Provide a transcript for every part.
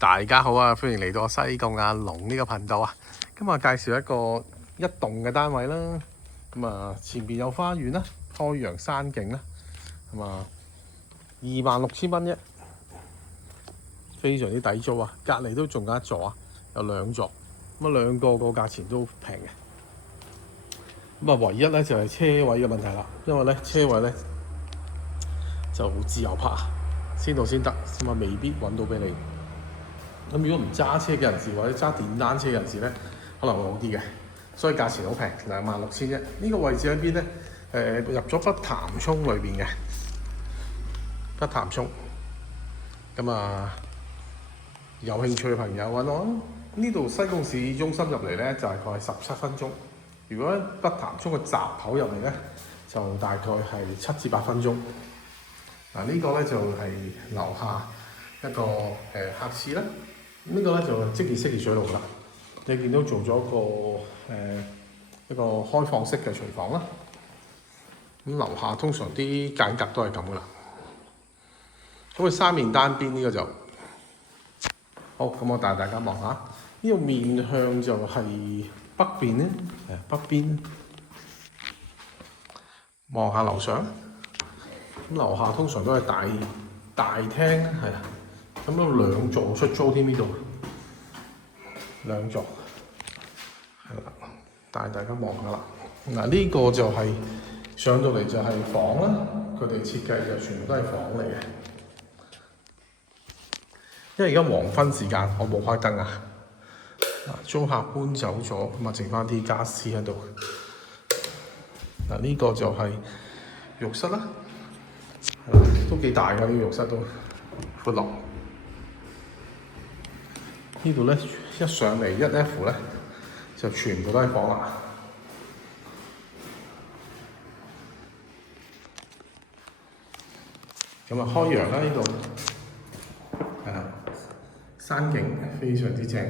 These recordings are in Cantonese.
大家好啊，歡迎嚟到西貢阿龍呢個頻道啊。今日介紹一個一棟嘅單位啦。咁啊，前邊有花園啦，開揚山景啦。咁啊，26,000蚊啫，非常之抵租啊。隔離都仲有一座啊，有兩座。咁啊，兩個個價錢都平嘅。咁啊，唯一咧就係車位嘅問題啦，因為咧車位咧就自由泊，先到先得，咁啊未必揾到俾你。咁如果唔揸車嘅人士或者揸電單車嘅人士咧，可能會好啲嘅，所以價錢好平，26,000啫。呢個位置喺邊咧？入咗北潭涌裏邊嘅北潭涌。咁啊，有興趣嘅朋友揾我。呢度西貢市中心入嚟咧，大概係17分鐘。如果北潭涌嘅閘口入嚟咧，就大概係7至8分鐘。嗱，呢個咧就係樓下一個客室啦。呢個咧就職業式熱水爐啦。你見到做咗一個開放式嘅廚房啦。咁樓下通常啲間隔都係咁噶啦。咁佢三面單邊呢個就好。咁我帶大家望下，呢個面向就係北邊咧，北邊望下樓上。咁樓下通常都係大廳，係啦。咁都兩座出租添，呢度兩座，係啦，帶大家望下啦。嗱，呢個就係上到嚟就係房啦，佢哋設計就全部都係房嚟嘅。因為而家黃昏時間，我冇開燈啊。租客搬走咗，咁啊剩翻啲家私喺度。嗱，呢個就係浴室啦，都幾大㗎，呢個浴室都闊落。呢度咧一上嚟1F 咧就全部都係房啦。咁啊開揚啦，呢度山景非常之正。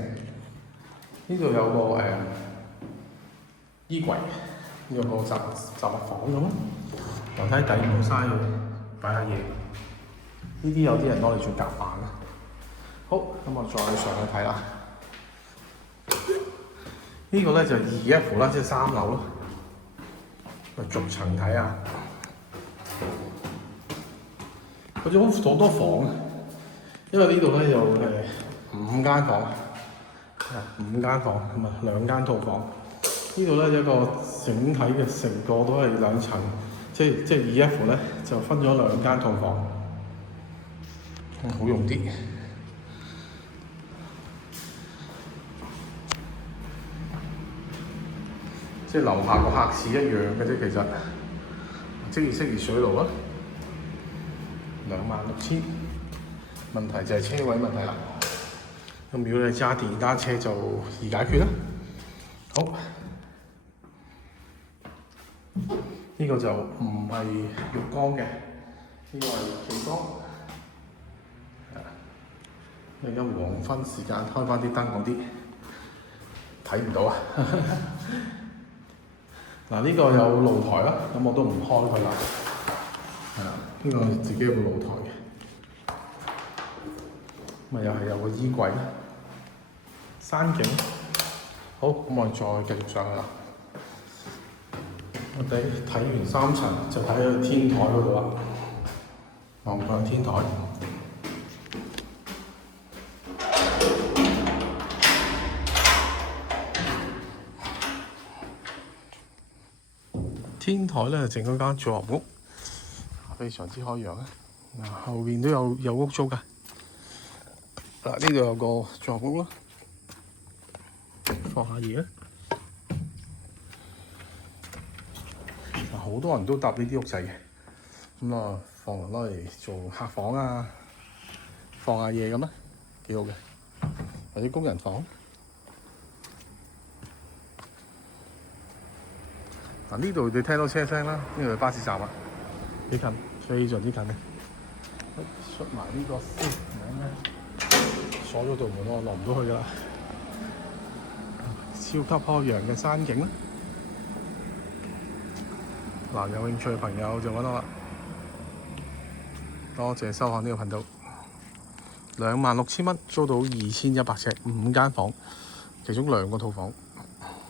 呢度有個衣櫃，有個雜物房咁咯。樓梯底冇嘥佢，擺下嘢。呢啲有啲人攞嚟做夾板啊。好，咁我再上去睇啦。呢個咧就2F 啦，即係3樓咯。逐層睇下，佢仲好多房，因為呢度咧有5間房，5間房咁啊2間套房。呢度咧有一個整體嘅成個都係2層，即係 2F 咧就分咗2間套房，好用啲。即係樓下個客室一樣嘅啫，其實職業式熱水爐啦，26,000。問題就係車位問題啦。咁如果你揸電單車就易解決啦。好，呢個就唔係浴缸嘅，呢個係浴缸。而家黃昏時間開翻啲燈嗰啲睇唔到啊！嗱，呢個有露台啦，咁我都唔開佢啦。係啦，呢個自己有個露台嘅。咁啊，又係有個衣櫃啦。山景好，咁我哋再繼續上去啦。我哋睇完3層，就睇去天台嗰度啦。望向天台。天台咧整嗰間組合屋，非常之開揚啊！嗱，後邊都有屋租㗎。嗱，呢度有個組合屋啦，放下嘢啦。嗱，好多人都搭呢啲屋仔嘅，咁啊放攞嚟做客房啊，放下嘢咁啦，幾好嘅，或者工人房。嗱，呢度你聽到車聲啦，呢度係巴士站啊，幾近，非常之近嘅。出埋呢個先，鎖咗道門我落唔到去㗎啦。超級開揚嘅山景啦。嗱，有興趣嘅朋友就揾我啦。多謝收看呢個頻道。26,000蚊租到2100尺，5間房，其中2個套房。